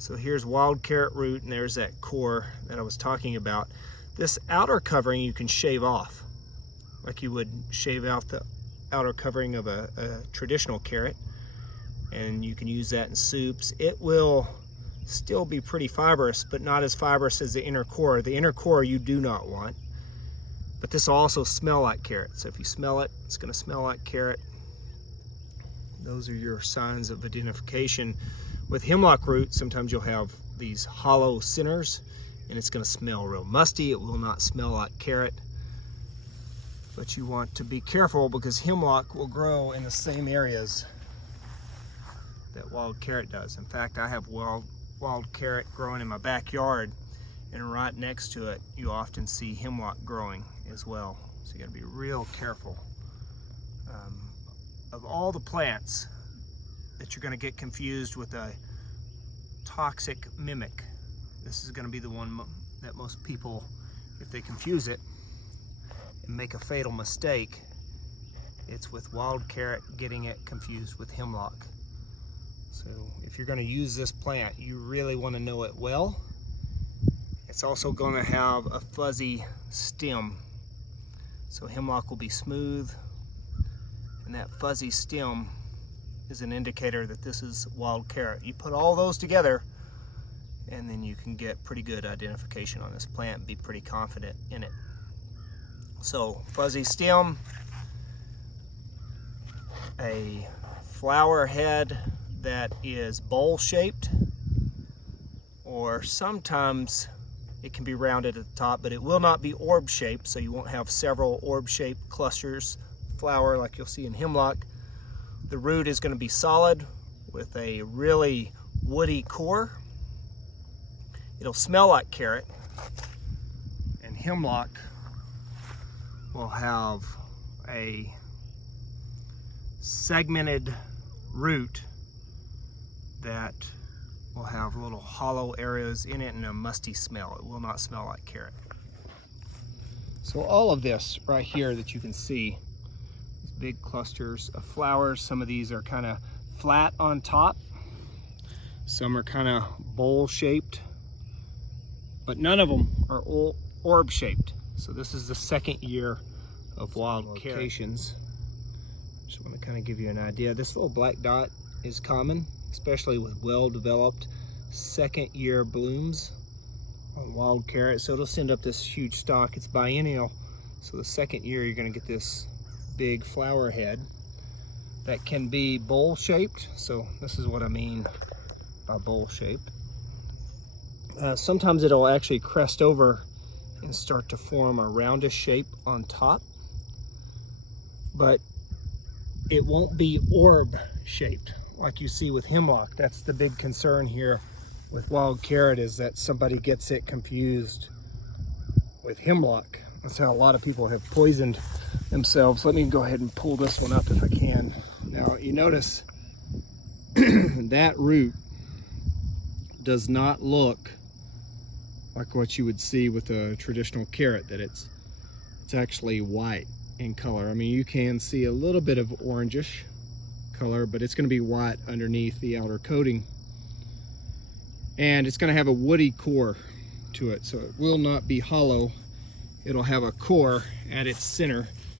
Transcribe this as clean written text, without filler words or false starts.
So here's wild carrot root, and there's that core that I was talking about. This outer covering you can shave off, like you would shave out the outer covering of a traditional carrot, and you can use that in soups. It will still be pretty fibrous, but not as fibrous as the inner core. The inner core you do not want, but this will also smell like carrot. So if you smell it, it's going to smell like carrot. Those are your signs of identification. With hemlock root, sometimes you'll have these hollow centers, and it's going to smell real musty. It will not smell like carrot. But you want to be careful because hemlock will grow in the same areas that wild carrot does. In fact, I have wild carrot growing in my backyard, and right next to it you often see hemlock growing as well. So you got to be real careful. Of all the plants that you're going to get confused with a toxic mimic, this is going to be the one that most people, if they confuse it and make a fatal mistake, it's with wild carrot getting it confused with hemlock. So if you're going to use this plant, you really want to know it well. It's also going to have a fuzzy stem. So hemlock will be smooth, and that fuzzy stem is an indicator that this is wild carrot. You put all those together, and then you can get pretty good identification on this plant and be pretty confident in it. So fuzzy stem, a flower head that is bowl shaped, or sometimes it can be rounded at the top, but it will not be orb shaped, so you won't have several orb shaped clusters flower like you'll see in hemlock. The root is going to be solid with a really woody core. It'll smell like carrot, and hemlock will have a segmented root that will have little hollow areas in it and a musty smell. It will not smell like carrot. So all of this right here that you can see, these big clusters of flowers, some of these are kind of flat on top, some are kind of bowl shaped, but none of them are orb shaped. So this is the second year of wild locations. Just want to kind of give you an idea. This little black dot is common, especially with well-developed second year blooms on wild carrot. So it'll send up this huge stalk. It's biennial, so the second year you're going to get this big flower head that can be bowl shaped. So this is what I mean by bowl shaped. Sometimes it'll actually crest over and start to form a roundish shape on top, but it won't be orb shaped like you see with hemlock. That's the big concern here with wild carrot, is that somebody gets it confused with hemlock. That's how a lot of people have poisoned themselves. Let me go ahead and pull this one up if I can. Now you notice that root does not look like what you would see with a traditional carrot, that it's actually white in color. I mean, you can see a little bit of orangish color, but it's going to be white underneath the outer coating, and it's going to have a woody core to it, so it will not be hollow. It'll have a core at its center,